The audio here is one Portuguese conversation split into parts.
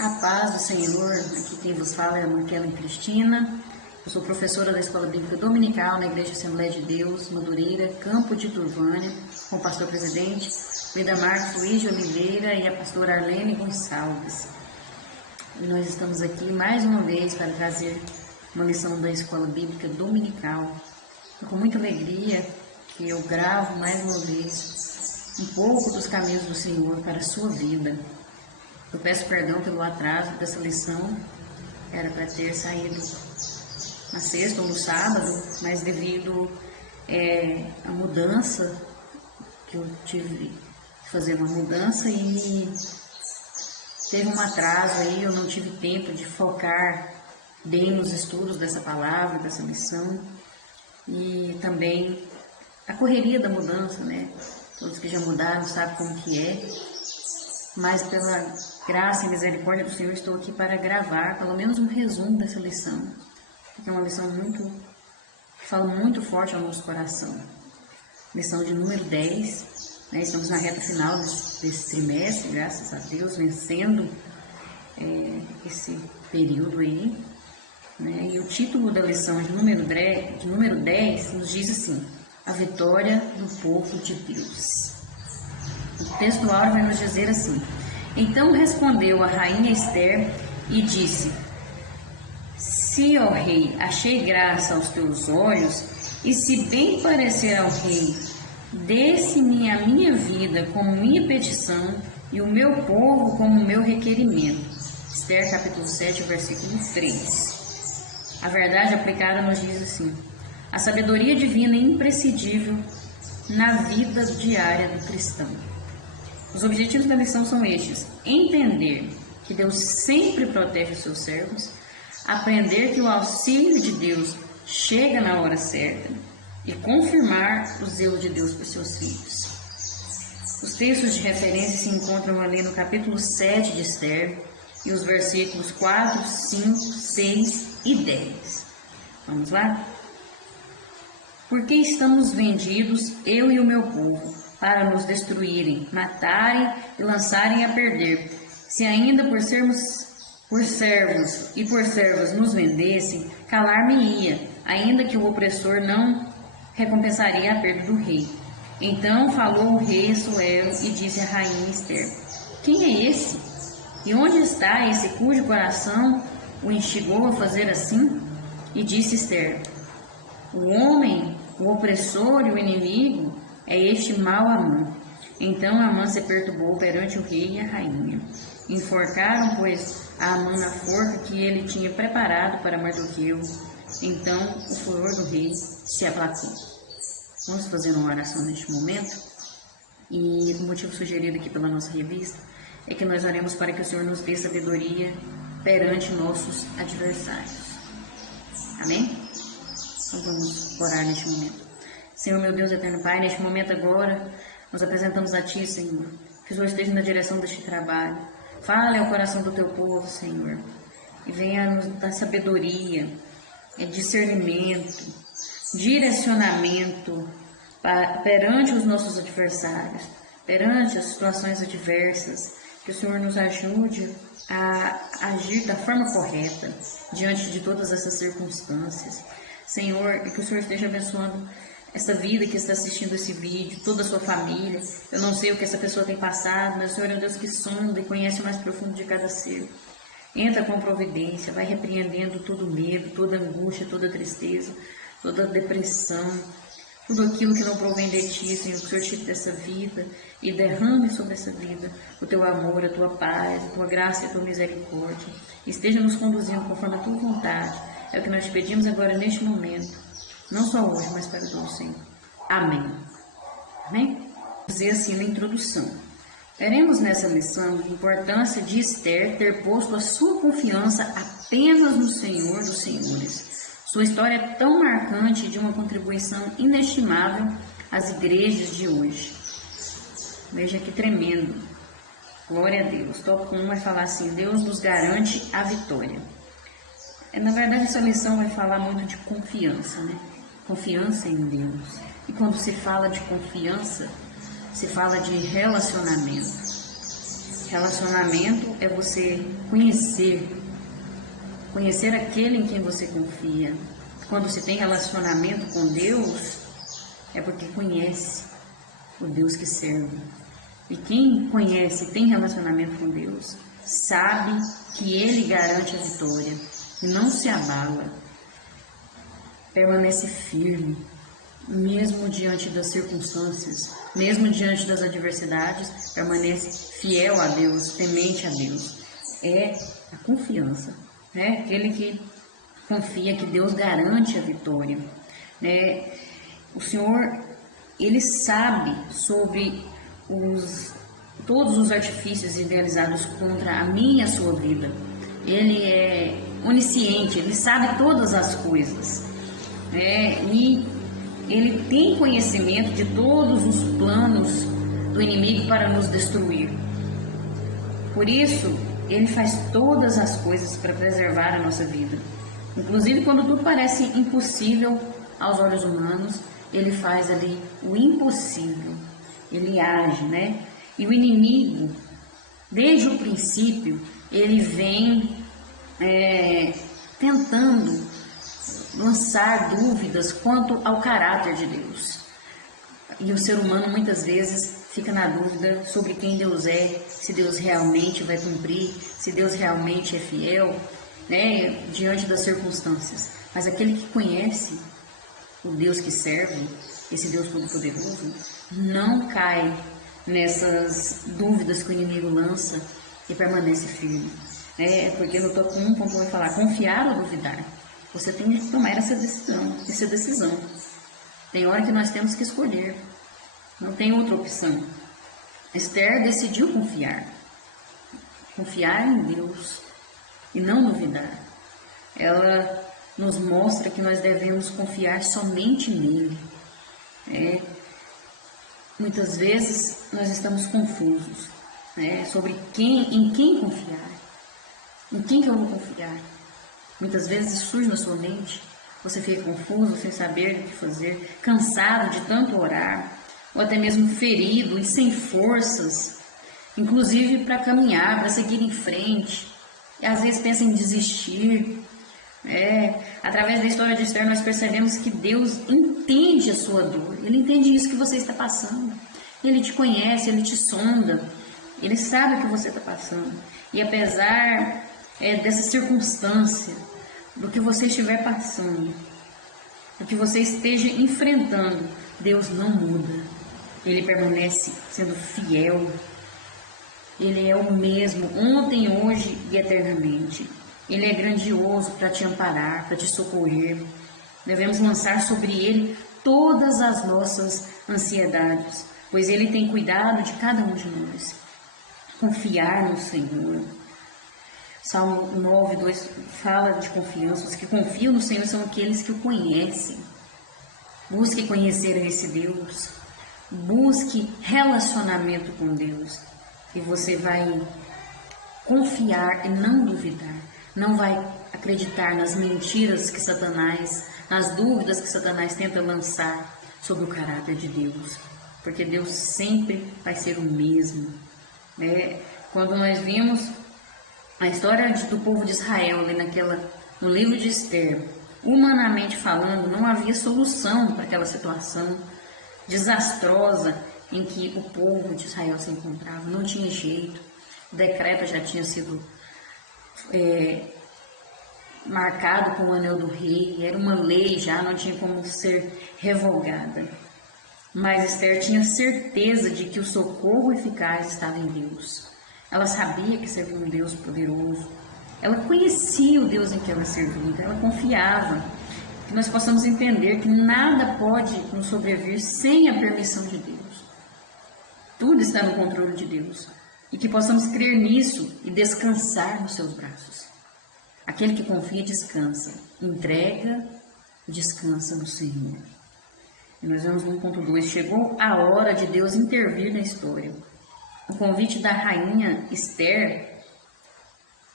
A paz do Senhor, aqui quem vos fala é a irmã Kellen Cristina. Eu sou professora da Escola Bíblica Dominical na Igreja Assembleia de Deus, Madureira, Campo de Turvânia, com o pastor presidente Vida Marcos Luiz de Oliveira e a pastora Arlene Gonçalves. E nós estamos aqui mais uma vez para trazer uma lição da Escola Bíblica Dominical. É com muita alegria que eu gravo mais uma vez um pouco dos caminhos do Senhor para a sua vida. Eu peço perdão pelo atraso dessa lição, era para ter saído na sexta ou no sábado, mas devido à mudança, que eu tive que fazer uma mudança e teve um atraso aí, eu não tive tempo de focar bem nos estudos dessa palavra, dessa lição, e também a correria da mudança, né? Todos que já mudaram sabem como que é. Mas pela graça e misericórdia do Senhor, estou aqui para gravar pelo menos um resumo dessa lição, porque é uma lição que fala muito forte ao nosso coração. Lição de número 10, né? Estamos na reta final desse trimestre, graças a Deus, vencendo esse período aí, né? E o título da lição de número 10 nos diz assim: a vitória do povo de Deus. O texto áureo vai nos dizer assim: então respondeu a rainha Esther e disse: se, ó rei, achei graça aos teus olhos, e se bem parecer ao rei, desse-me a minha vida como minha petição e o meu povo como meu requerimento. Esther capítulo 7, versículo 3. A verdade aplicada nos diz assim: a sabedoria divina é imprescindível na vida diária do cristão. Os objetivos da lição são estes: entender que Deus sempre protege os seus servos, aprender que o auxílio de Deus chega na hora certa e confirmar o zelo de Deus por seus filhos. Os textos de referência se encontram ali no capítulo 7 de Esther e os versículos 4, 5, 6 e 10. Vamos lá? Porque estamos vendidos, eu e o meu povo, para nos destruírem, matarem e lançarem a perder. Se ainda por servos e por servas nos vendessem, calar-me-ia, ainda que o opressor não recompensaria a perda do rei. Então falou o rei Assuero e disse à rainha Esther: quem é esse? E onde está esse cujo coração o instigou a fazer assim? E disse Esther: o homem, o opressor e o inimigo é este mau Amã. Então Amã se perturbou perante o rei e a rainha. Enforcaram, pois, a Amã na forca que ele tinha preparado para Mardoqueu. Então o furor do rei se aplacou. Vamos fazer uma oração neste momento. E o motivo sugerido aqui pela nossa revista é que nós oremos para que o Senhor nos dê sabedoria perante nossos adversários. Amém? Então vamos orar neste momento. Senhor, meu Deus, eterno Pai, neste momento agora, nós apresentamos a Ti, Senhor, que o Senhor esteja na direção deste trabalho. Fale ao coração do Teu povo, Senhor, e venha nos dar sabedoria, discernimento, direcionamento perante os nossos adversários, perante as situações adversas, que o Senhor nos ajude a agir da forma correta diante de todas essas circunstâncias. Senhor, e que o Senhor esteja abençoando essa vida que está assistindo esse vídeo, toda a sua família. Eu não sei o que essa pessoa tem passado, mas o Senhor é um Deus que sonda e conhece o mais profundo de cada ser. Entra com providência, vai repreendendo todo medo, toda angústia, toda tristeza, toda depressão, tudo aquilo que não provém de Ti, Senhor, que o Senhor tire dessa vida e derrame sobre essa vida o Teu amor, a Tua paz, a Tua graça e a Tua misericórdia. Esteja nos conduzindo conforme a Tua vontade. É o que nós te pedimos agora neste momento. Não só hoje, mas para todo o Senhor. Amém. Amém? Vou dizer assim na introdução. Veremos nessa lição a importância de Esther ter posto a sua confiança apenas no Senhor dos Senhores. Sua história é tão marcante de uma contribuição inestimável às igrejas de hoje. Veja que tremendo. Glória a Deus. Tópico 1 vai falar assim: Deus nos garante a vitória. Na verdade, essa lição vai falar muito de confiança, né? Confiança em Deus. E quando se fala de confiança, se fala de relacionamento. Relacionamento é você conhecer aquele em quem você confia. Quando se tem relacionamento com Deus, é porque conhece o Deus que serve. E quem conhece e tem relacionamento com Deus, sabe que Ele garante a vitória e não se abala. Permanece firme, mesmo diante das circunstâncias, mesmo diante das adversidades, permanece fiel a Deus, temente a Deus. É a confiança, né? Aquele que confia que Deus garante a vitória, né? O Senhor, Ele sabe sobre todos os artifícios idealizados contra a minha e a sua vida. Ele é onisciente, Ele sabe todas as coisas, né? E Ele tem conhecimento de todos os planos do inimigo para nos destruir. Por isso, Ele faz todas as coisas para preservar a nossa vida. Inclusive, quando tudo parece impossível aos olhos humanos, Ele faz ali o impossível. Ele age, né? E o inimigo, desde o princípio, ele vem tentando lançar dúvidas quanto ao caráter de Deus. E o ser humano muitas vezes fica na dúvida sobre quem Deus é, se Deus realmente vai cumprir, se Deus realmente é fiel, né, diante das circunstâncias. Mas aquele que conhece o Deus que serve, esse Deus Todo-Poderoso, não cai nessas dúvidas que o inimigo lança e permanece firme. Porque no tópico 1, quando vai falar confiar ou duvidar, você tem que tomar essa decisão. Tem hora que nós temos que escolher, não tem outra opção. Esther decidiu confiar em Deus e não duvidar. Ela nos mostra que nós devemos confiar somente nele. Muitas vezes nós estamos confusos, sobre em quem confiar, em quem que eu vou confiar. Muitas vezes surge na sua mente, você fica confuso, sem saber o que fazer, cansado de tanto orar, ou até mesmo ferido e sem forças, inclusive para caminhar, para seguir em frente, e às vezes pensa em desistir. Através da história de Esther nós percebemos que Deus entende a sua dor, Ele entende isso que você está passando, Ele te conhece, Ele te sonda, Ele sabe o que você está passando, e apesar dessa circunstância, do que você estiver passando, do que você esteja enfrentando, Deus não muda, Ele permanece sendo fiel, Ele é o mesmo ontem, hoje e eternamente. Ele é grandioso para te amparar, para te socorrer. Devemos lançar sobre Ele todas as nossas ansiedades, pois Ele tem cuidado de cada um de nós. Confiar no Senhor. Salmo 9, 2 fala de confiança. Os que confiam no Senhor são aqueles que o conhecem. Busque conhecer esse Deus. Busque relacionamento com Deus. E você vai confiar e não duvidar. Não vai acreditar nas mentiras que Satanás, nas dúvidas que Satanás tenta lançar sobre o caráter de Deus. Porque Deus sempre vai ser o mesmo. Quando nós vimos a história do povo de Israel, no livro de Esther, humanamente falando, não havia solução para aquela situação desastrosa em que o povo de Israel se encontrava. Não tinha jeito, o decreto já tinha sido marcado com o anel do rei, era uma lei já, não tinha como ser revogada. Mas Esther tinha certeza de que o socorro eficaz estava em Deus. Ela sabia que servia um Deus poderoso. Ela conhecia o Deus em que ela servia, então ela confiava. Que nós possamos entender que nada pode nos sobrevir sem a permissão de Deus. Tudo está no controle de Deus. E que possamos crer nisso e descansar nos seus braços. Aquele que confia descansa, entrega e descansa no Senhor. E nós vemos no ponto 2, chegou a hora de Deus intervir na história. O convite da rainha Esther,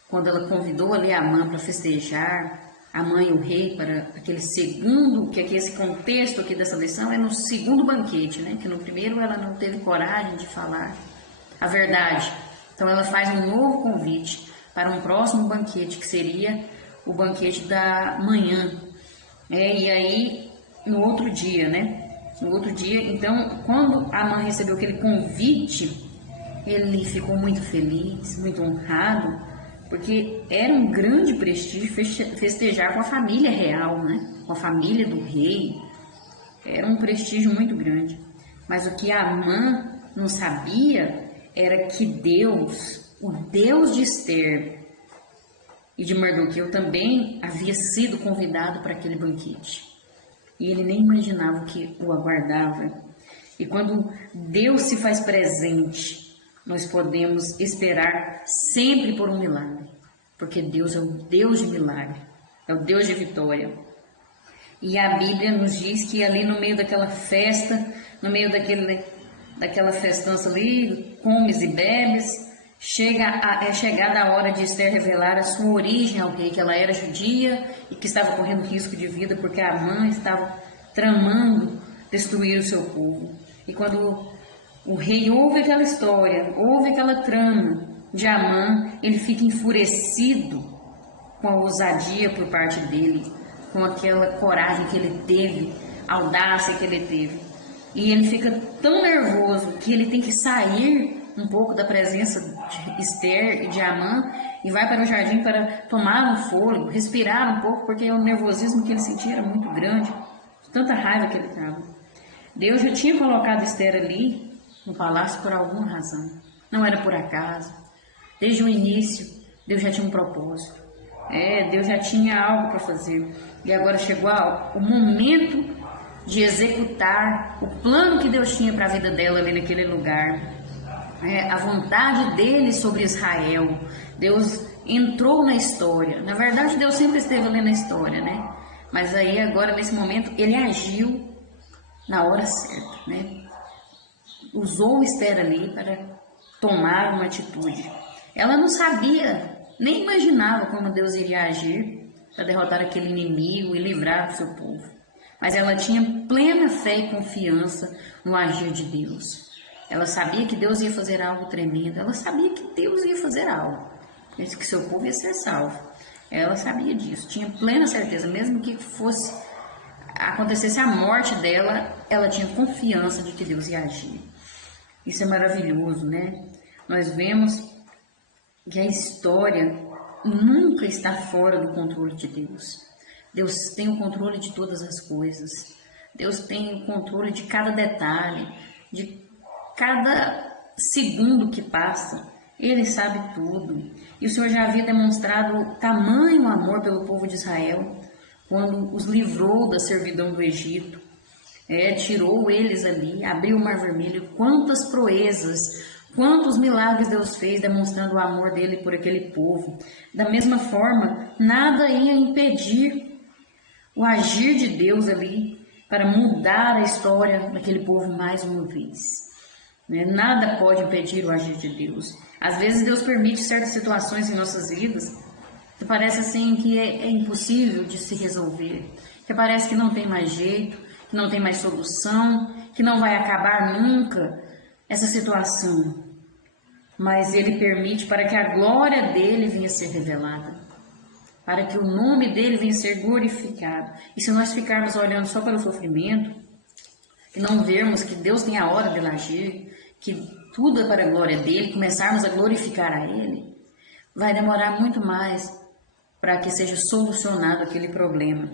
quando ela convidou ali Amã para festejar, Amã e o rei para aquele segundo, que aqui esse contexto aqui dessa lição é no segundo banquete, que no primeiro ela não teve coragem de falar a verdade, Então ela faz um novo convite para um próximo banquete, que seria o banquete da manhã. E aí, no outro dia, né? No outro dia, então, quando Amã recebeu aquele convite, ele ficou muito feliz, muito honrado, porque era um grande prestígio festejar com a família real, né? Com a família do rei. Era um prestígio muito grande. Mas o que Amã não sabia era que Deus, o Deus de Esther e de Mardoqueu, também havia sido convidado para aquele banquete. E ele nem imaginava o que o aguardava. E quando Deus se faz presente, nós podemos esperar sempre por um milagre. Porque Deus é o Deus de milagre, é o Deus de vitória. E a Bíblia nos diz que ali no meio daquela festa, no meio daquela festança ali, comes e bebes, é chegada a hora de Esther revelar a sua origem ao rei, que ela era judia e que estava correndo risco de vida porque Amã estava tramando destruir o seu povo. E quando o rei ouve aquela história, ouve aquela trama de Amã, ele fica enfurecido com a ousadia por parte dele, com aquela coragem que ele teve, audácia que ele teve. E ele fica tão nervoso que ele tem que sair um pouco da presença de Esther e de Amã e vai para o jardim para tomar um fôlego, respirar um pouco, porque o nervosismo que ele sentia era muito grande, tanta raiva que ele estava. Deus já tinha colocado Esther ali no palácio por alguma razão, não era por acaso. Desde o início, Deus já tinha um propósito, Deus já tinha algo para fazer, e agora chegou o momento de executar o plano que Deus tinha para a vida dela ali naquele lugar. A vontade dele sobre Israel. Deus entrou na história. Na verdade, Deus sempre esteve ali na história, né? Mas aí agora, nesse momento, ele agiu na hora certa, né? Usou Esther ali para tomar uma atitude. Ela não sabia, nem imaginava como Deus iria agir para derrotar aquele inimigo e livrar o seu povo. Mas ela tinha plena fé e confiança no agir de Deus. Ela sabia que Deus ia fazer algo tremendo. Ela sabia que Deus ia fazer algo. Que seu povo ia ser salvo. Ela sabia disso. Tinha plena certeza. Mesmo que acontecesse a morte dela, ela tinha confiança de que Deus ia agir. Isso é maravilhoso, né? Nós vemos que a história nunca está fora do controle de Deus. Deus tem o controle de todas as coisas. Deus tem o controle de cada detalhe, de cada segundo que passa. Ele sabe tudo. E o Senhor já havia demonstrado tamanho amor pelo povo de Israel quando os livrou da servidão do Egito. Tirou eles ali, abriu o Mar Vermelho. Quantas proezas, quantos milagres Deus fez demonstrando o amor dele por aquele povo. Da mesma forma, nada ia impedir o agir de Deus ali para mudar a história daquele povo mais uma vez. Nada pode impedir o agir de Deus. Às vezes Deus permite certas situações em nossas vidas que parece assim que é impossível de se resolver, que parece que não tem mais jeito, que não tem mais solução, que não vai acabar nunca essa situação. Mas Ele permite para que a glória dele venha a ser revelada, para que o nome dele venha a ser glorificado. E se nós ficarmos olhando só para o sofrimento, e não vermos que Deus tem a hora de agir, que tudo é para a glória dele, começarmos a glorificar a ele, vai demorar muito mais para que seja solucionado aquele problema.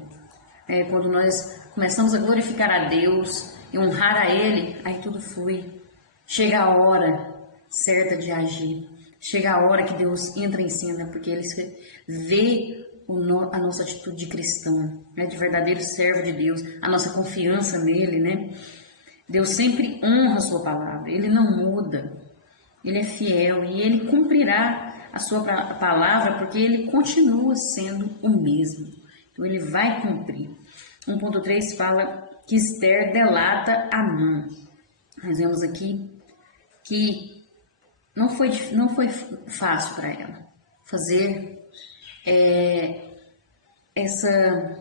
Quando nós começamos a glorificar a Deus e honrar a ele, aí tudo flui. Chega a hora certa de agir. Chega a hora que Deus entra em cena, porque Ele vê a nossa atitude de cristão, de verdadeiro servo de Deus, a nossa confiança nele, né? Deus sempre honra a sua palavra, Ele não muda, Ele é fiel e Ele cumprirá a sua palavra, porque Ele continua sendo o mesmo. Então Ele vai cumprir. 1.3 fala que Esther delata Amã. Nós vemos aqui que não foi fácil para ela fazer essa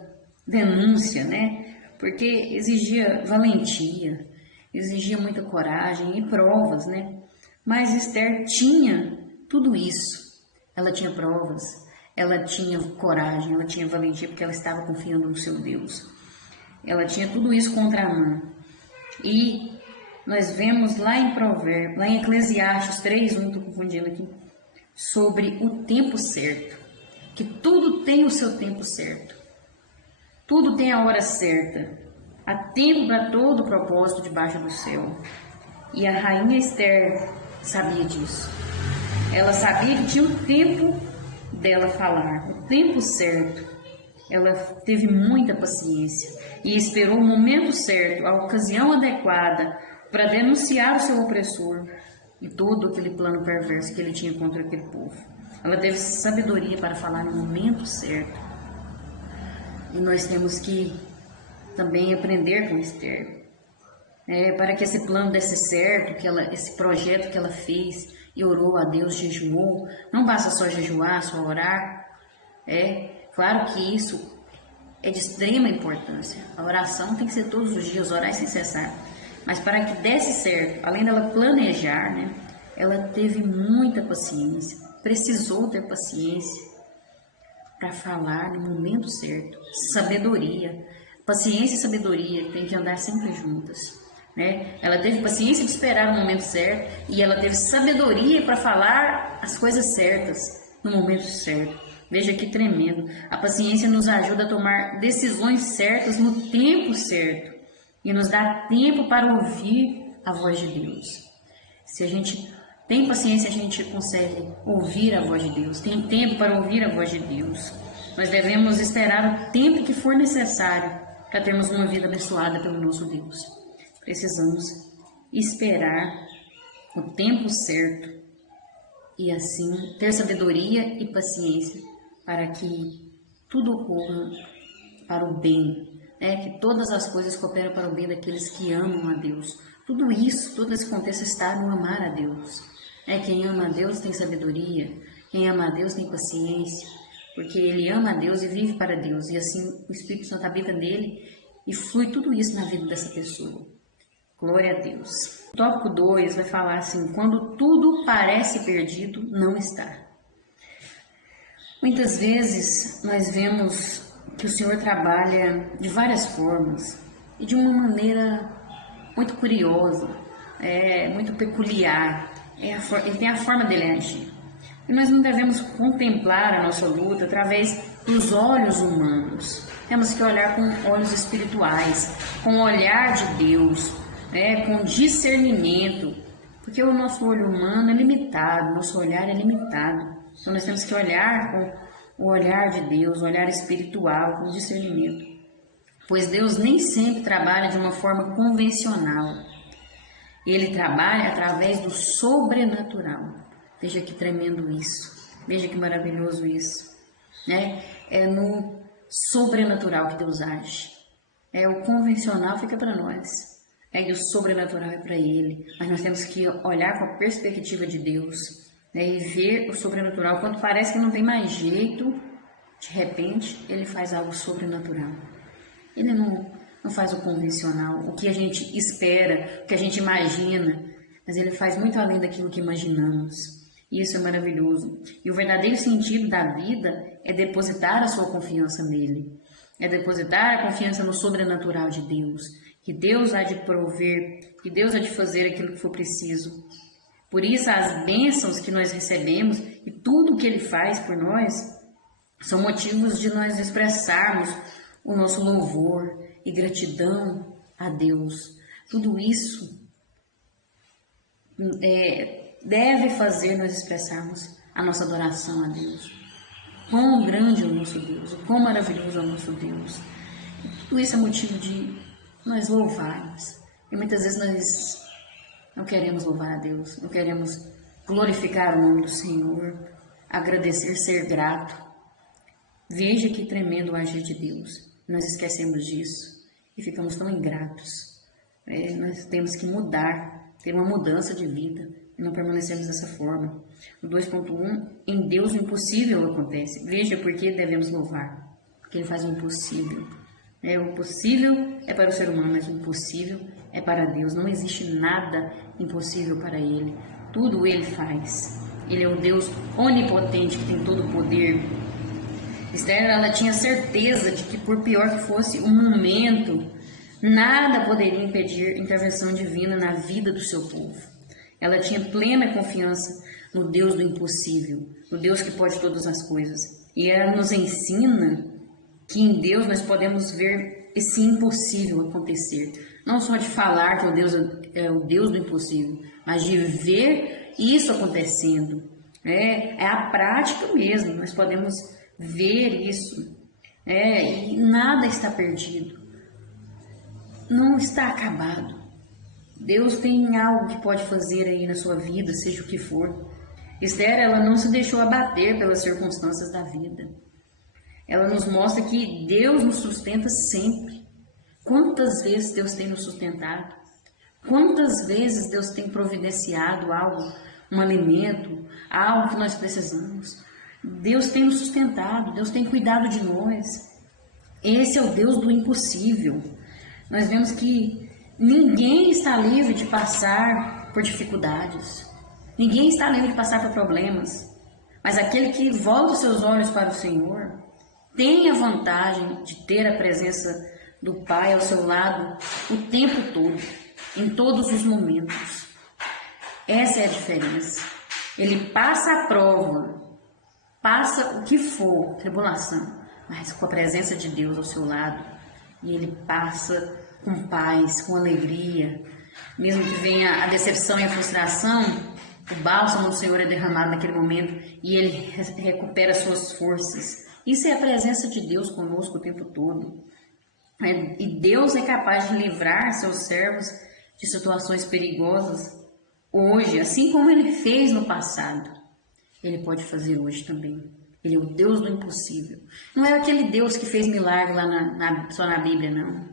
denúncia, né? Porque exigia valentia, exigia muita coragem e provas, né? Mas Esther tinha tudo isso, ela tinha provas, ela tinha coragem, ela tinha valentia, porque ela estava confiando no seu Deus. Ela tinha tudo isso contra Amã. E nós vemos lá em Provérbios, lá em Eclesiastes 3:1, estou confundindo aqui, sobre o tempo certo. Que tudo tem o seu tempo certo. Tudo tem a hora certa. Há tempo para todo propósito debaixo do céu. E a rainha Esther sabia disso. Ela sabia que tinha o tempo dela falar, o tempo certo. Ela teve muita paciência e esperou o momento certo, a ocasião adequada para denunciar o seu opressor e todo aquele plano perverso que ele tinha contra aquele povo. Ela teve sabedoria para falar no momento certo. E nós temos que também aprender com Esther, para que esse plano desse certo, esse projeto que ela fez e orou a Deus, jejuou. Não basta só jejuar, só orar. Claro que isso é de extrema importância. A oração tem que ser todos os dias, orar sem cessar. Mas para que desse certo, além dela planejar, ela teve muita paciência, precisou ter paciência para falar no momento certo. Sabedoria. Paciência e sabedoria têm que andar sempre juntas. Ela teve paciência de esperar o momento certo e ela teve sabedoria para falar as coisas certas no momento certo. Veja que tremendo. A paciência nos ajuda a tomar decisões certas no tempo certo e nos dá tempo para ouvir a voz de Deus. Se a gente tem paciência, a gente consegue ouvir a voz de Deus. Tem tempo para ouvir a voz de Deus. Nós devemos esperar o tempo que for necessário para termos uma vida abençoada pelo nosso Deus. Precisamos esperar o tempo certo e assim ter sabedoria e paciência para que tudo ocorra para o bem, que todas as coisas cooperam para o bem daqueles que amam a Deus. Tudo isso, todo esse contexto está no amar a Deus. Quem ama a Deus tem sabedoria, quem ama a Deus tem paciência, porque ele ama a Deus e vive para Deus, e assim o Espírito Santo habita nele e flui tudo isso na vida dessa pessoa. Glória a Deus. O tópico 2 vai falar assim: quando tudo parece perdido, não está. Muitas vezes nós vemos que o Senhor trabalha de várias formas e de uma maneira muito curiosa, muito peculiar. Ele tem a forma dele agir. E nós não devemos contemplar a nossa luta através dos olhos humanos. Temos que olhar com olhos espirituais, com o olhar de Deus, com discernimento, porque o nosso olho humano é limitado, nosso olhar é limitado. Então nós temos que olhar com o olhar de Deus, o olhar espiritual, com discernimento. Pois Deus nem sempre trabalha de uma forma convencional. Ele trabalha através do sobrenatural. Veja que tremendo isso. Veja que maravilhoso isso. É no sobrenatural que Deus age. O convencional fica para nós. E o sobrenatural é para Ele. Mas nós temos que olhar com a perspectiva de Deus, e ver o sobrenatural. Quando parece que não tem mais jeito, de repente Ele faz algo sobrenatural. Ele não faz o convencional, o que a gente espera, o que a gente imagina, mas Ele faz muito além daquilo que imaginamos. E isso é maravilhoso. E o verdadeiro sentido da vida é depositar a sua confiança nele. É depositar a confiança no sobrenatural de Deus. Que Deus há de prover, que Deus há de fazer aquilo que for preciso. Por isso, as bênçãos que nós recebemos e tudo que Ele faz por nós são motivos de nós expressarmos o nosso louvor e gratidão a Deus. Tudo isso deve fazer nós expressarmos a nossa adoração a Deus. Quão grande é o nosso Deus, o quão maravilhoso é o nosso Deus. E tudo isso é motivo de nós louvarmos. E muitas vezes nós não queremos louvar a Deus, não queremos glorificar o nome do Senhor, agradecer, ser grato. Veja que tremendo o agir de Deus. Nós esquecemos disso e ficamos tão ingratos. Nós temos que mudar, ter uma mudança de vida e não permanecermos dessa forma. O 2.1, em Deus o impossível acontece. Veja por que devemos louvar, porque Ele faz o impossível. O possível é para o ser humano, mas o impossível é para Deus. Não existe nada impossível para Ele. Tudo Ele faz. Ele é o Deus onipotente que tem todo o poder. Esther, ela tinha certeza de que, por pior que fosse o momento, nada poderia impedir a intervenção divina na vida do seu povo. Ela tinha plena confiança no Deus do impossível, no Deus que pode todas as coisas. E ela nos ensina que em Deus nós podemos ver esse impossível acontecer. Não só de falar que o Deus é o Deus do impossível, mas de ver isso acontecendo. É a prática mesmo, nós podemos ver isso. E nada está perdido. Não está acabado. Deus tem algo que pode fazer aí na sua vida, seja o que for. Esther, ela não se deixou abater pelas circunstâncias da vida. Ela nos mostra que Deus nos sustenta sempre. Quantas vezes Deus tem nos sustentado? Quantas vezes Deus tem providenciado algo, um alimento, algo que nós precisamos? Deus tem nos sustentado, Deus tem cuidado de nós. Esse é o Deus do impossível. Nós vemos que ninguém está livre de passar por dificuldades. Ninguém está livre de passar por problemas. Mas aquele que volta os seus olhos para o Senhor tem a vantagem de ter a presença do Pai ao seu lado o tempo todo, em todos os momentos. Essa é a diferença. Ele passa a prova, passa o que for, tribulação, mas com a presença de Deus ao seu lado. E ele passa com paz, com alegria. Mesmo que venha a decepção e a frustração, o bálsamo do Senhor é derramado naquele momento e ele recupera suas forças. Isso é a presença de Deus conosco o tempo todo. E Deus é capaz de livrar seus servos de situações perigosas hoje, assim como Ele fez no passado. Ele pode fazer hoje também. Ele é o Deus do impossível. Não é aquele Deus que fez milagre lá só na Bíblia, não.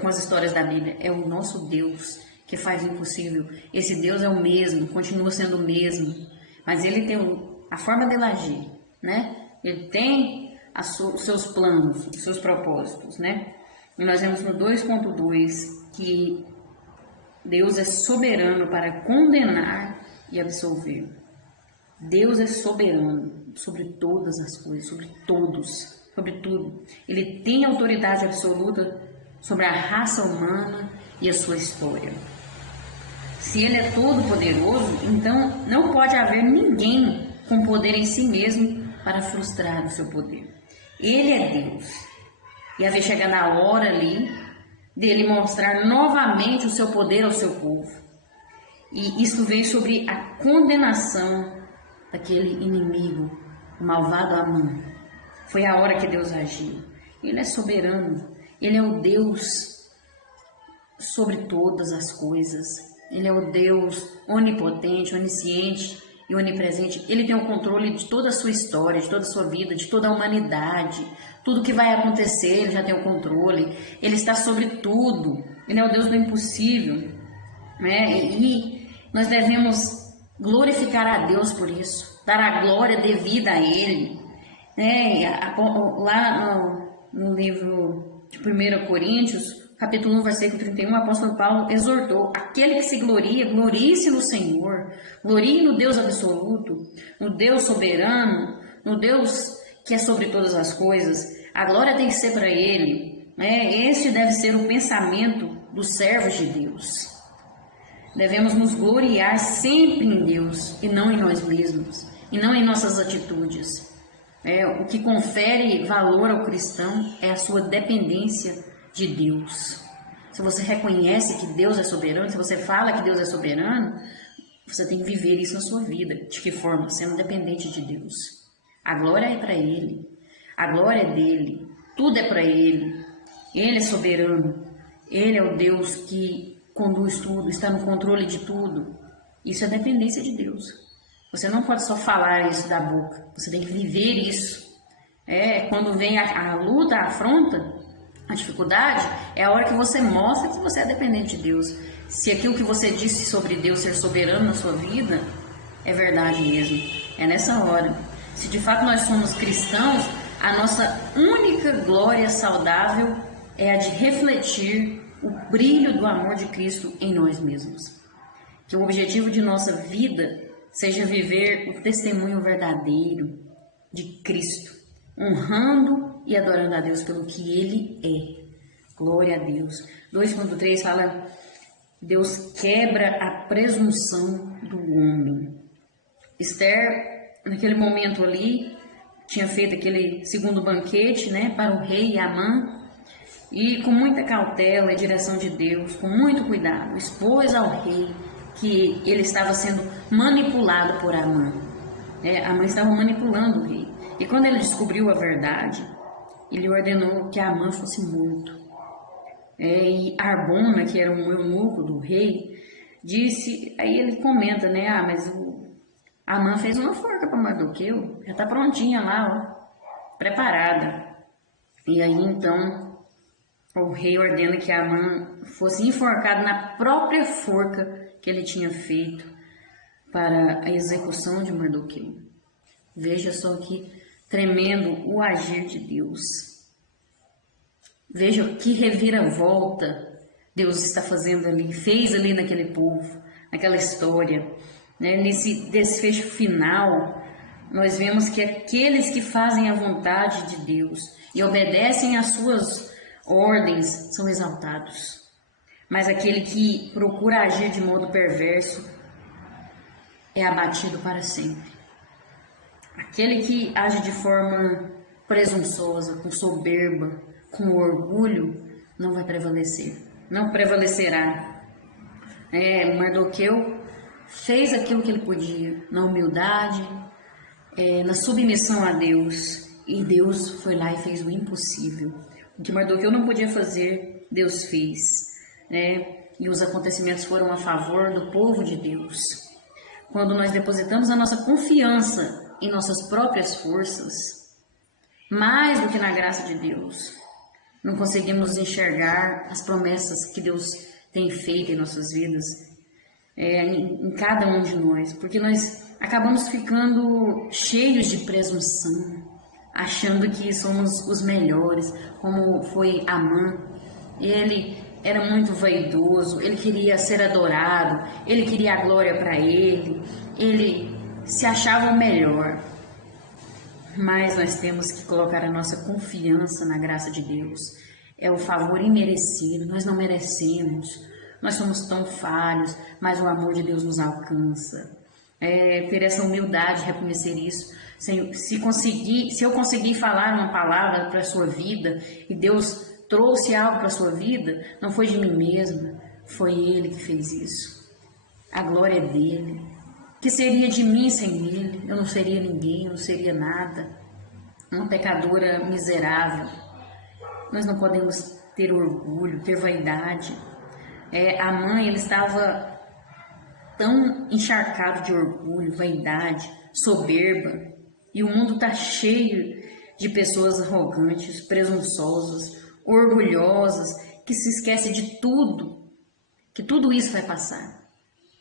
Com as histórias da Bíblia. É o nosso Deus que faz o impossível. Esse Deus é o mesmo, continua sendo o mesmo. Mas Ele tem a forma dele agir, né? Ele tem os seus planos, os seus propósitos, né? E nós vemos no 2.2 que Deus é soberano para condenar e absolver. Deus é soberano sobre todas as coisas, sobre todos, sobre tudo. Ele tem autoridade absoluta sobre a raça humana e a sua história. Se Ele é todo poderoso, então não pode haver ninguém com poder em si mesmo para frustrar o seu poder. Ele é Deus. E havia chegado a hora ali dele mostrar novamente o seu poder ao seu povo. E isso veio sobre a condenação daquele inimigo, o malvado Amã. Foi a hora que Deus agiu. Ele é soberano. Ele é o Deus sobre todas as coisas. Ele é o Deus onipotente, onisciente e onipresente. Ele tem o controle de toda a sua história, de toda a sua vida, de toda a humanidade. Tudo que vai acontecer, Ele já tem o controle. Ele está sobre tudo. Ele é o Deus do impossível, né? E nós devemos glorificar a Deus por isso, dar a glória devida a Ele. Lá no livro de 1 Coríntios, capítulo 1, versículo 31, o apóstolo Paulo exortou: aquele que se gloria, glorie-se no Senhor, glorie no Deus absoluto, no Deus soberano, no Deus que é sobre todas as coisas. A glória tem que ser para Ele. Esse deve ser o pensamento dos servos de Deus. Devemos nos gloriar sempre em Deus e não em nós mesmos, e não em nossas atitudes. O que confere valor ao cristão é a sua dependência de Deus. Se você reconhece que Deus é soberano, se você fala que Deus é soberano, você tem que viver isso na sua vida. De que forma? Sendo dependente de Deus. A glória é para Ele, a glória é dele, tudo é para Ele. Ele é soberano, Ele é o Deus que conduz tudo, está no controle de tudo. Isso é dependência de Deus. Você não pode só falar isso da boca, você tem que viver isso. Quando vem a luta, a afronta, a dificuldade, é a hora que você mostra que você é dependente de Deus. Se aquilo que você disse sobre Deus ser soberano na sua vida é verdade mesmo, é nessa hora. Se de fato nós somos cristãos, a nossa única glória saudável é a de refletir o brilho do amor de Cristo em nós mesmos. Que o objetivo de nossa vida seja viver o testemunho verdadeiro de Cristo, honrando e adorando a Deus pelo que Ele é. Glória a Deus. 2,3 fala: Deus quebra a presunção do homem. Esther, naquele momento ali, tinha feito aquele segundo banquete, né, para o rei Amã, e com muita cautela e direção de Deus, com muito cuidado, expôs ao rei que ele estava sendo manipulado por Amã. Amã estava manipulando o rei. E quando ele descobriu a verdade, ele ordenou que Amã fosse morto. E Arbona, que era um eunuco do rei, disse, aí ele comenta, né, mas Amã fez uma forca para Mardoqueu, já está prontinha lá, ó, preparada. E aí então o rei ordena que Amã fosse enforcado na própria forca que ele tinha feito para a execução de Mardoqueu. Veja só que tremendo o agir de Deus. Veja que reviravolta Deus está fazendo ali, fez ali naquele povo, naquela história. Nesse desfecho final, nós vemos que aqueles que fazem a vontade de Deus e obedecem às suas ordens são exaltados. Mas aquele que procura agir de modo perverso é abatido para sempre. Aquele que age de forma presunçosa, com soberba, com orgulho, não vai prevalecer, não prevalecerá. Mardoqueu fez aquilo que ele podia, na humildade, na submissão a Deus, e Deus foi lá e fez o impossível. O que Mardoqueu não podia fazer, Deus fez, e os acontecimentos foram a favor do povo de Deus. Quando nós depositamos a nossa confiança em nossas próprias forças, mais do que na graça de Deus, não conseguimos enxergar as promessas que Deus tem feito em nossas vidas, em cada um de nós, porque nós acabamos ficando cheios de presunção, achando que somos os melhores, como foi Amã. Ele era muito vaidoso, ele queria ser adorado, ele queria a glória para ele se achava o melhor. Mas nós temos que colocar a nossa confiança na graça de Deus. É o favor imerecido, nós não merecemos, nós somos tão falhos, mas o amor de Deus nos alcança. Ter essa humildade, reconhecer isso. Se eu conseguir falar uma palavra para a sua vida e Deus trouxe algo para a sua vida, não foi de mim mesma, foi Ele que fez isso. A glória é dele. Que seria de mim sem Ele? Eu não seria ninguém, eu não seria nada. Uma pecadora miserável. Nós não podemos ter orgulho, ter vaidade. A mãe, ele estava tão encharcado de orgulho, vaidade, soberba. E o mundo está cheio de pessoas arrogantes, presunçosas, orgulhosas, que se esquecem de tudo, que tudo isso vai passar.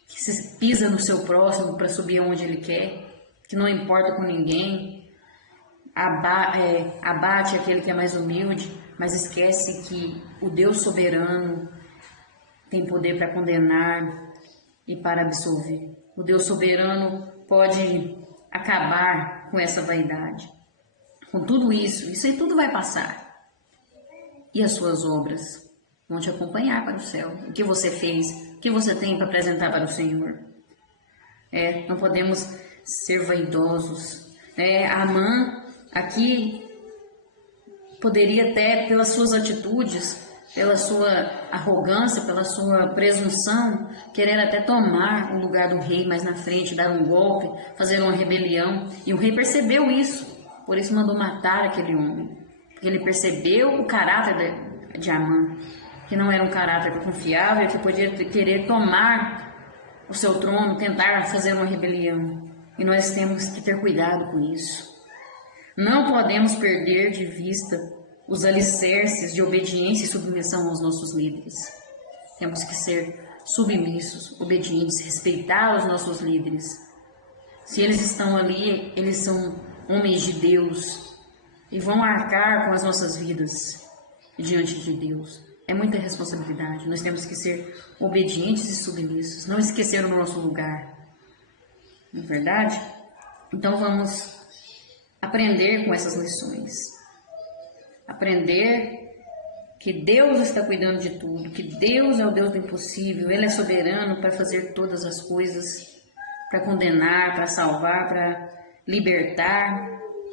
Que se pisa no seu próximo para subir aonde ele quer, que não importa com ninguém, abate aquele que é mais humilde, mas esquece que o Deus soberano tem poder para condenar e para absolver. O Deus soberano pode acabar com essa vaidade, com tudo isso aí tudo vai passar. E as suas obras vão te acompanhar para o céu. O que você fez, o que você tem para apresentar para o Senhor. Não podemos ser vaidosos. Amã aqui poderia até, pelas suas atitudes, pela sua arrogância, pela sua presunção, querer até tomar o lugar do rei mais na frente, dar um golpe, fazer uma rebelião. E o rei percebeu isso, por isso mandou matar aquele homem. Porque ele percebeu o caráter de Amã, que não era um caráter confiável, que podia querer tomar o seu trono, tentar fazer uma rebelião. E nós temos que ter cuidado com isso. Não podemos perder de vista os alicerces de obediência e submissão aos nossos líderes. Temos que ser submissos, obedientes, respeitar os nossos líderes. Se eles estão ali, eles são homens de Deus e vão arcar com as nossas vidas diante de Deus. É muita responsabilidade. Nós temos que ser obedientes e submissos, não esquecer o nosso lugar. não é verdade? Então vamos aprender com essas lições. Aprender que Deus está cuidando de tudo, que Deus é o Deus do impossível, Ele é soberano para fazer todas as coisas, para condenar, para salvar, para libertar,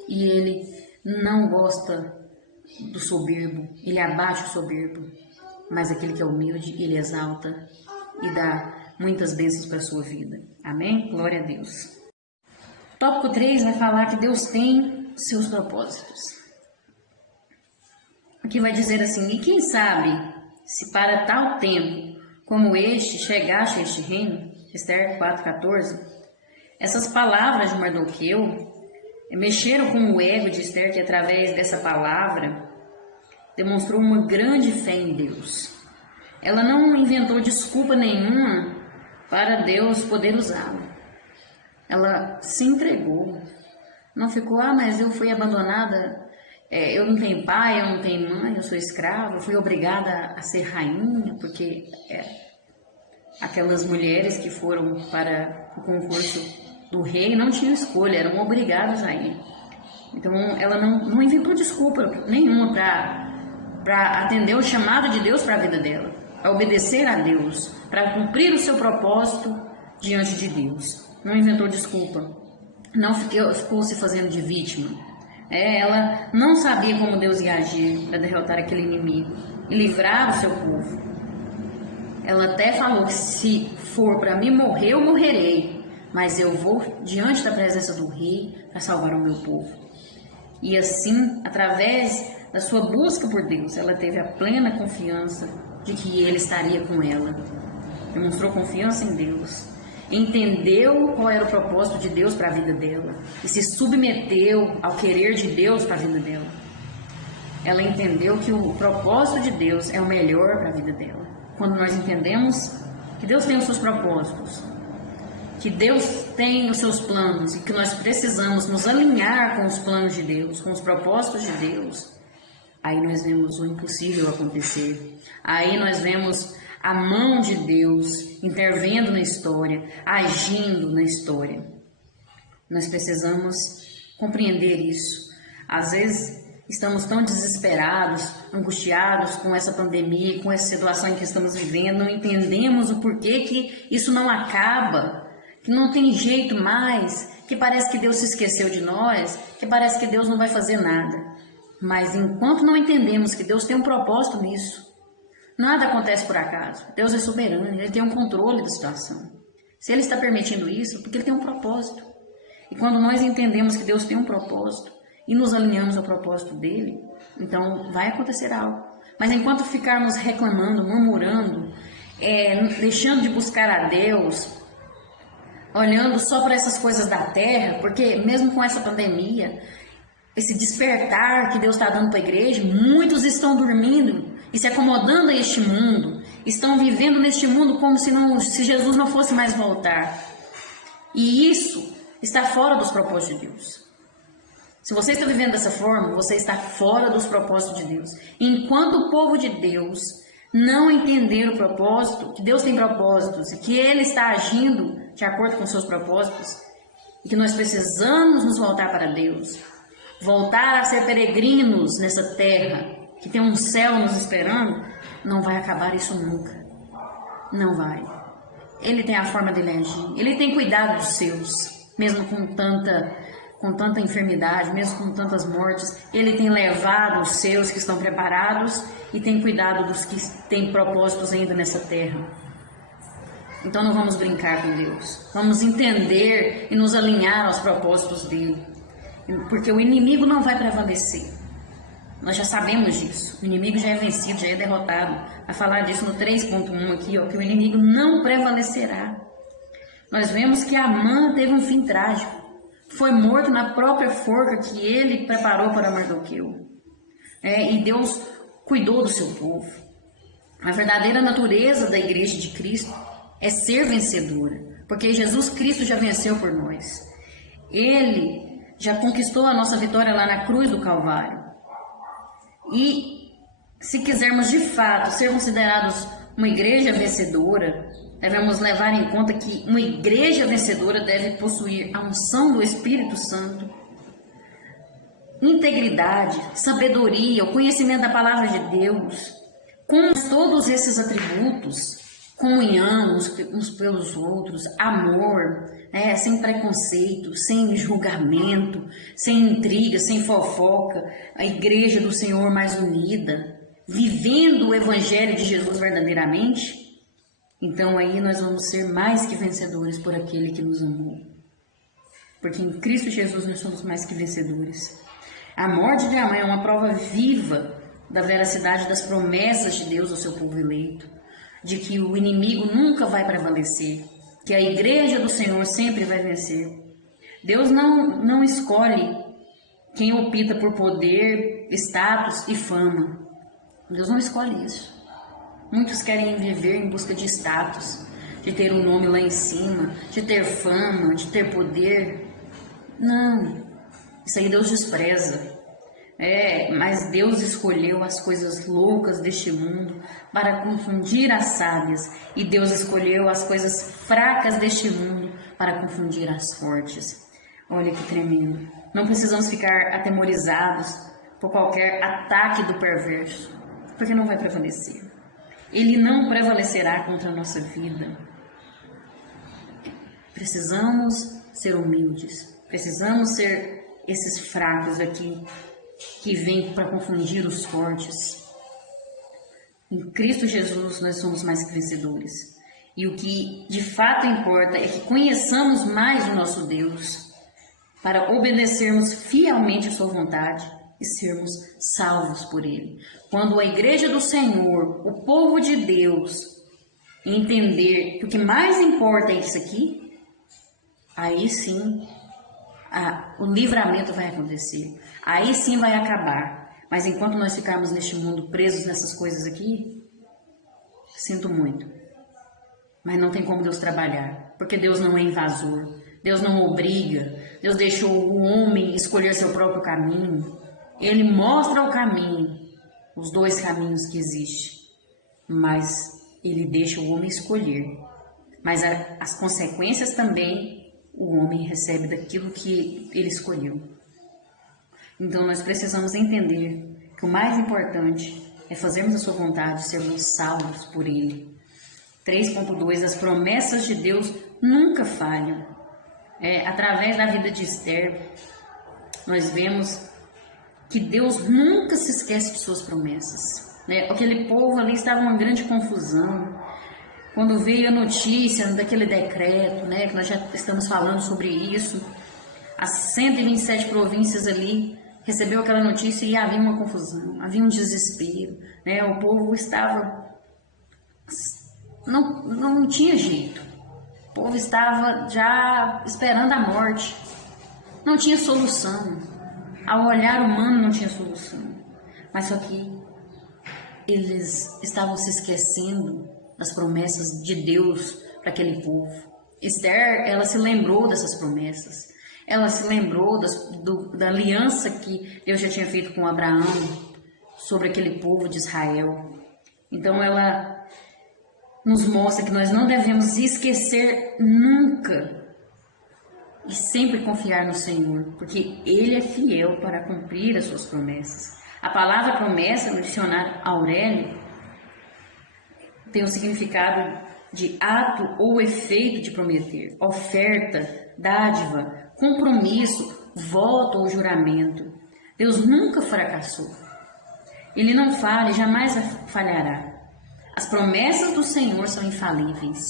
e Ele não gosta do soberbo, Ele abate o soberbo, mas aquele que é humilde, Ele exalta e dá muitas bênçãos para a sua vida. Amém? Glória a Deus. Tópico 3 vai falar que Deus tem seus propósitos. Aqui vai dizer assim: e quem sabe se para tal tempo como este chegaste a este reino, Esther 4,14, essas palavras de Mardoqueu mexeram com o ego de Esther, que através dessa palavra demonstrou uma grande fé em Deus. Ela não inventou desculpa nenhuma para Deus poder usá-la. Ela se entregou. Não ficou, mas eu fui abandonada, eu não tenho pai, eu não tenho mãe, eu sou escrava, eu fui obrigada a ser rainha, porque aquelas mulheres que foram para o concurso do rei não tinham escolha, eram obrigadas a ir. Então ela não inventou desculpa nenhuma para atender o chamado de Deus para a vida dela, para obedecer a Deus, para cumprir o seu propósito diante de Deus. Não inventou desculpa, não ficou se fazendo de vítima. Ela não sabia como Deus ia agir para derrotar aquele inimigo e livrar o seu povo. Ela até falou que se for para mim morrer, eu morrerei, mas eu vou diante da presença do rei para salvar o meu povo. E assim, através da sua busca por Deus, ela teve a plena confiança de que Ele estaria com ela. Demonstrou confiança em Deus, entendeu qual era o propósito de Deus para a vida dela e se submeteu ao querer de Deus para a vida dela. Ela entendeu que o propósito de Deus é o melhor para a vida dela. Quando nós entendemos que Deus tem os seus propósitos, que Deus tem os seus planos e que nós precisamos nos alinhar com os planos de Deus, com os propósitos de Deus, aí nós vemos o impossível acontecer. Aí nós vemos a mão de Deus intervindo na história, agindo na história. Nós precisamos compreender isso. Às vezes estamos tão desesperados, angustiados com essa pandemia, com essa situação em que estamos vivendo, não entendemos o porquê que isso não acaba, que não tem jeito mais, que parece que Deus se esqueceu de nós, que parece que Deus não vai fazer nada. Mas enquanto não entendemos que Deus tem um propósito nisso, nada acontece por acaso. Deus é soberano, Ele tem um controle da situação. Se Ele está permitindo isso, porque Ele tem um propósito. E quando nós entendemos que Deus tem um propósito e nos alinhamos ao propósito dEle, então vai acontecer algo. Mas enquanto ficarmos reclamando, murmurando, deixando de buscar a Deus, olhando só para essas coisas da terra, porque mesmo com essa pandemia, esse despertar que Deus está dando para a igreja, muitos estão dormindo e se acomodando a este mundo, estão vivendo neste mundo como se Jesus não fosse mais voltar. E isso está fora dos propósitos de Deus. Se você está vivendo dessa forma, você está fora dos propósitos de Deus. Enquanto o povo de Deus não entender o propósito, que Deus tem propósitos e que Ele está agindo de acordo com seus propósitos, e que nós precisamos nos voltar para Deus, voltar a ser peregrinos nessa terra, que tem um céu nos esperando, não vai acabar isso nunca. Não vai. Ele tem a forma dele agir. Ele tem cuidado dos seus, mesmo com tanta enfermidade, mesmo com tantas mortes. Ele tem levado os seus que estão preparados e tem cuidado dos que têm propósitos ainda nessa terra. Então não vamos brincar com Deus. Vamos entender e nos alinhar aos propósitos dele. Porque o inimigo não vai prevalecer. Nós já sabemos disso. O inimigo já é vencido, já é derrotado. Vai falar disso no 3.1 aqui, que o inimigo não prevalecerá. Nós vemos que Amã teve um fim trágico. Foi morto na própria forca que ele preparou para Mardoqueu. E Deus cuidou do seu povo. A verdadeira natureza da igreja de Cristo é ser vencedora. Porque Jesus Cristo já venceu por nós. Ele já conquistou a nossa vitória lá na cruz do Calvário. E se quisermos de fato ser considerados uma igreja vencedora, devemos levar em conta que uma igreja vencedora deve possuir a unção do Espírito Santo, integridade, sabedoria, o conhecimento da palavra de Deus, com todos esses atributos, comunhão uns pelos outros, amor, sem preconceito, sem julgamento, sem intriga, sem fofoca, a igreja do Senhor mais unida, vivendo o evangelho de Jesus verdadeiramente. Então aí nós vamos ser mais que vencedores por aquele que nos amou. Porque em Cristo Jesus nós somos mais que vencedores. A morte de Amã é uma prova viva da veracidade das promessas de Deus ao seu povo eleito, de que o inimigo nunca vai prevalecer, que a igreja do Senhor sempre vai vencer. Deus não escolhe quem opta por poder, status e fama. Deus não escolhe isso. Muitos querem viver em busca de status, de ter um nome lá em cima, de ter fama, de ter poder. Não, isso aí Deus despreza. Mas Deus escolheu as coisas loucas deste mundo para confundir as sábias, e Deus escolheu as coisas fracas deste mundo para confundir as fortes. Olha que tremendo. Não precisamos ficar atemorizados por qualquer ataque do perverso, porque não vai prevalecer. Ele não prevalecerá contra a nossa vida. Precisamos ser humildes, precisamos ser esses fracos aqui que vêm para confundir os fortes. Em Cristo Jesus nós somos mais que vencedores. E o que de fato importa é que conheçamos mais o nosso Deus para obedecermos fielmente a sua vontade e sermos salvos por Ele. Quando a igreja do Senhor, o povo de Deus, entender que o que mais importa é isso aqui, aí sim o livramento vai acontecer. Aí sim vai acabar. Mas enquanto nós ficarmos neste mundo presos nessas coisas aqui, sinto muito. Mas não tem como Deus trabalhar, porque Deus não é invasor. Deus não obriga. Deus deixou o homem escolher seu próprio caminho. Ele mostra o caminho, os dois caminhos que existem, mas Ele deixa o homem escolher. Mas as consequências também o homem recebe daquilo que ele escolheu. Então nós precisamos entender que o mais importante é fazermos a sua vontade, sermos salvos por Ele. 3.2, as promessas de Deus nunca falham. Através da vida de Esther, nós vemos que Deus nunca se esquece de suas promessas. Aquele povo ali estava uma grande confusão. Quando veio a notícia daquele decreto, que nós já estamos falando sobre isso, as 127 províncias ali recebeu aquela notícia e havia uma confusão, havia um desespero, o povo estava, não tinha jeito, o povo estava já esperando a morte, não tinha solução, ao olhar humano não tinha solução, mas só que eles estavam se esquecendo das promessas de Deus para aquele povo. Esther, ela se lembrou dessas promessas. Ela se lembrou da aliança que Deus já tinha feito com Abraão sobre aquele povo de Israel. Então ela nos mostra que nós não devemos esquecer nunca e sempre confiar no Senhor, porque Ele é fiel para cumprir as suas promessas. A palavra promessa no dicionário Aurélio tem o significado de ato ou efeito de prometer, oferta, dádiva, compromisso, voto ou juramento. Deus nunca fracassou. Ele não falha e jamais falhará. As promessas do Senhor são infalíveis.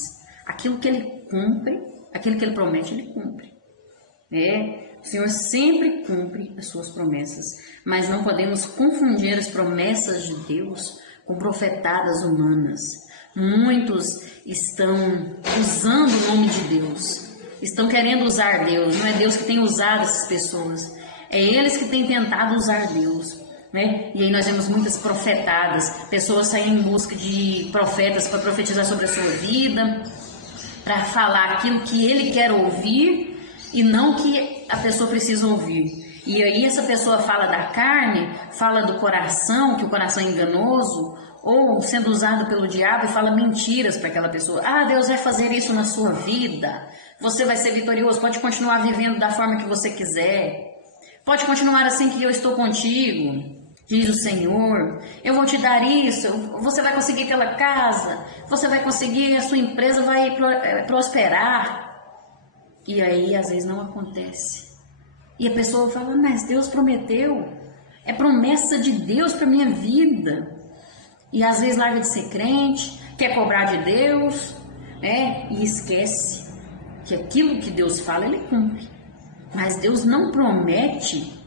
Aquilo que Ele cumpre, aquilo que Ele promete, Ele cumpre. O Senhor sempre cumpre as suas promessas, mas não podemos confundir as promessas de Deus com profetadas humanas. Muitos estão usando o nome de Deus, estão querendo usar Deus. Não é Deus que tem usado essas pessoas, é eles que têm tentado usar Deus, E aí nós vemos muitas profetadas, pessoas saem em busca de profetas para profetizar sobre a sua vida, para falar aquilo que ele quer ouvir e não que a pessoa precisa ouvir. E aí essa pessoa fala da carne, fala do coração, que o coração é enganoso, ou sendo usado pelo diabo e fala mentiras para aquela pessoa. Ah, Deus vai fazer isso na sua vida, você vai ser vitorioso, pode continuar vivendo da forma que você quiser, pode continuar assim que eu estou contigo, diz o Senhor, eu vou te dar isso, você vai conseguir aquela casa, você vai conseguir, a sua empresa vai prosperar. E aí às vezes não acontece. E a pessoa fala, mas Deus prometeu, é promessa de Deus para minha vida. E às vezes larga de ser crente, quer cobrar de Deus, e esquece que aquilo que Deus fala, Ele cumpre. Mas Deus não promete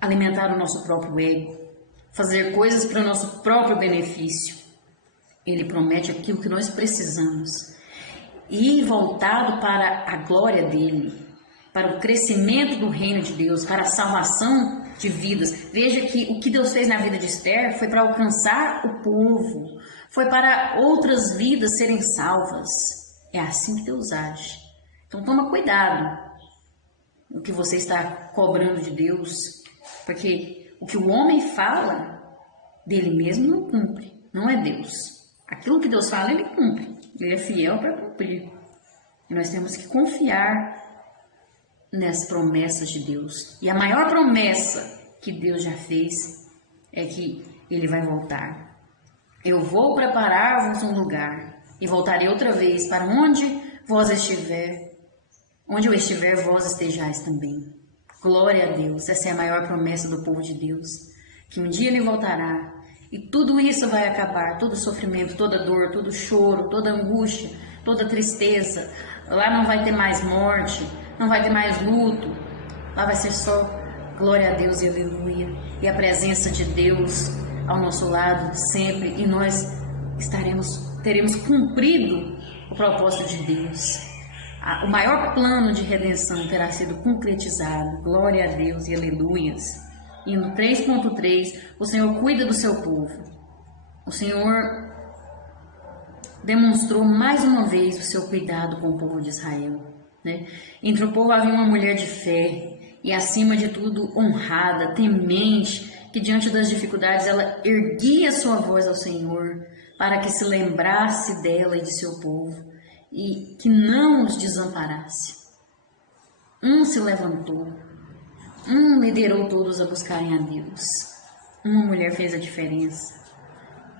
alimentar o nosso próprio ego, fazer coisas para o nosso próprio benefício. Ele promete aquilo que nós precisamos. E voltado para a glória dEle, para o crescimento do reino de Deus, para a salvação de vidas. Veja que o que Deus fez na vida de Esther foi para alcançar o povo, foi para outras vidas serem salvas. É assim que Deus age. Então toma cuidado no que você está cobrando de Deus, porque o que o homem fala dele mesmo não cumpre, não é Deus. Aquilo que Deus fala, Ele cumpre, Ele é fiel para cumprir. E nós temos que confiar nas promessas de Deus. E a maior promessa que Deus já fez é que Ele vai voltar. Eu vou preparar-vos um lugar e voltarei outra vez para onde vós estiver. Onde eu estiver, vós estejais também. Glória a Deus. Essa é a maior promessa do povo de Deus. Que um dia Ele voltará e tudo isso vai acabar. Todo sofrimento, toda dor, todo choro, toda angústia, toda tristeza. Lá não vai ter mais morte, não vai ter mais luto. Lá vai ser só glória a Deus e aleluia. E a presença de Deus ao nosso lado sempre. E nós teremos cumprido o propósito de Deus. O maior plano de redenção terá sido concretizado. Glória a Deus e aleluias. E no 3.3, o Senhor cuida do seu povo. O Senhor demonstrou mais uma vez o seu cuidado com o povo de Israel. Entre o povo havia uma mulher de fé e, acima de tudo, honrada, temente, que diante das dificuldades ela erguia sua voz ao Senhor para que se lembrasse dela e de seu povo e que não os desamparasse. Se levantou, liderou todos a buscarem a Deus. Uma mulher fez a diferença.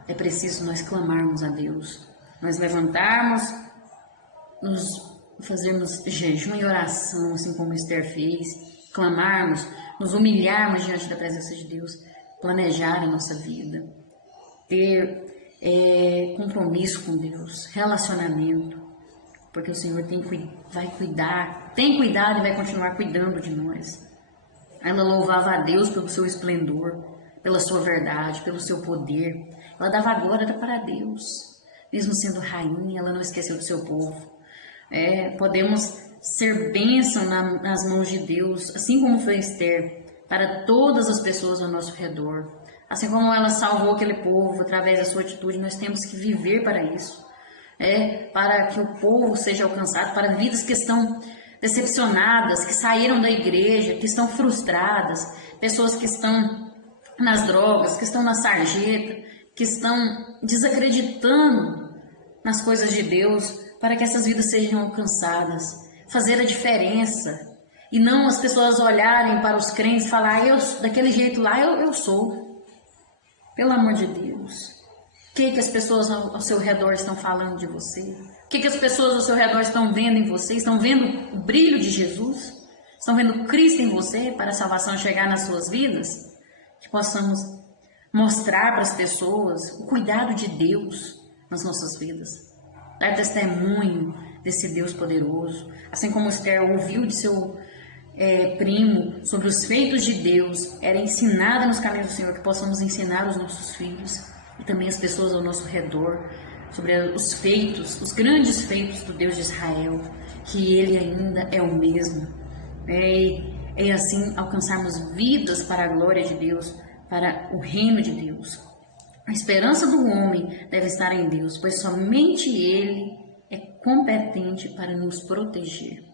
É preciso nós clamarmos a Deus, nós levantarmos, fazermos jejum e oração, assim como Esther fez, clamarmos, nos humilharmos diante da presença de Deus, planejar a nossa vida, ter compromisso com Deus, relacionamento, porque o Senhor vai cuidar, tem cuidado e vai continuar cuidando de nós. Ela louvava a Deus pelo seu esplendor, pela sua verdade, pelo seu poder. Ela dava glória para Deus. Mesmo sendo rainha, ela não esqueceu do seu povo. Podemos ser bênção nas mãos de Deus, assim como foi Esther, para todas as pessoas ao nosso redor. Assim como ela salvou aquele povo através da sua atitude, nós temos que viver para isso. Para que o povo seja alcançado, para vidas que estão decepcionadas, que saíram da igreja, que estão frustradas, pessoas que estão nas drogas, que estão na sarjeta, que estão desacreditando nas coisas de Deus, para que essas vidas sejam alcançadas, fazer a diferença, e não as pessoas olharem para os crentes e falar, daquele jeito lá eu sou. Pelo amor de Deus. O que as pessoas ao seu redor estão falando de você? O que as pessoas ao seu redor estão vendo em você? Estão vendo o brilho de Jesus? Estão vendo Cristo em você para a salvação chegar nas suas vidas? Que possamos mostrar para as pessoas o cuidado de Deus nas nossas vidas. Dar testemunho desse Deus poderoso. Assim como Esther ouviu de seu primo sobre os feitos de Deus, era ensinada nos caminhos do Senhor, que possamos ensinar os nossos filhos e também as pessoas ao nosso redor sobre os feitos, os grandes feitos do Deus de Israel, que Ele ainda é o mesmo. E assim alcançarmos vidas para a glória de Deus, para o reino de Deus. A esperança do homem deve estar em Deus, pois somente Ele é competente para nos proteger.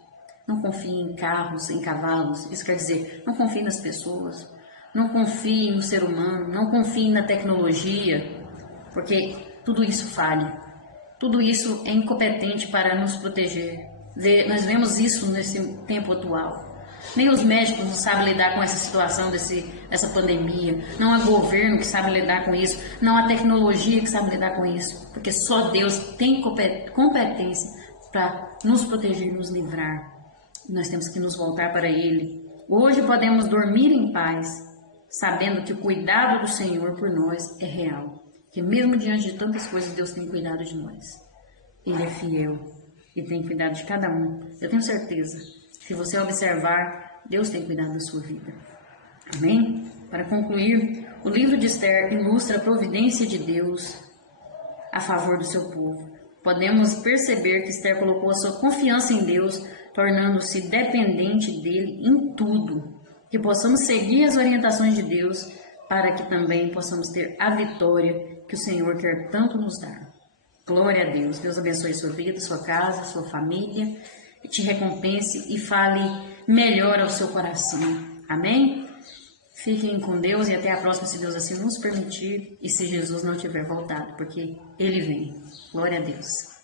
Não confie em carros, em cavalos, isso quer dizer, não confie nas pessoas, não confie no ser humano, não confie na tecnologia, porque tudo isso falha, tudo isso é incompetente para nos proteger. Nós vemos isso nesse tempo atual. Nem os médicos não sabem lidar com essa situação dessa pandemia, não há governo que sabe lidar com isso, não há tecnologia que sabe lidar com isso, porque só Deus tem competência para nos proteger, nos livrar. Nós temos que nos voltar para Ele. Hoje podemos dormir em paz, sabendo que o cuidado do Senhor por nós é real, que mesmo diante de tantas coisas, Deus tem cuidado de nós. Ele é fiel e tem cuidado de cada um. Eu tenho certeza, se você observar, Deus tem cuidado da sua vida. Amém? Para concluir, o livro de Esther ilustra a providência de Deus a favor do seu povo. Podemos perceber que Esther colocou a sua confiança em Deus, tornando-se dependente dele em tudo. Que possamos seguir as orientações de Deus para que também possamos ter a vitória que o Senhor quer tanto nos dar. Glória a Deus. Deus abençoe sua vida, sua casa, sua família, e te recompense e fale melhor ao seu coração. Amém? Fiquem com Deus e até a próxima, se Deus assim nos permitir e se Jesus não tiver voltado, porque Ele vem. Glória a Deus.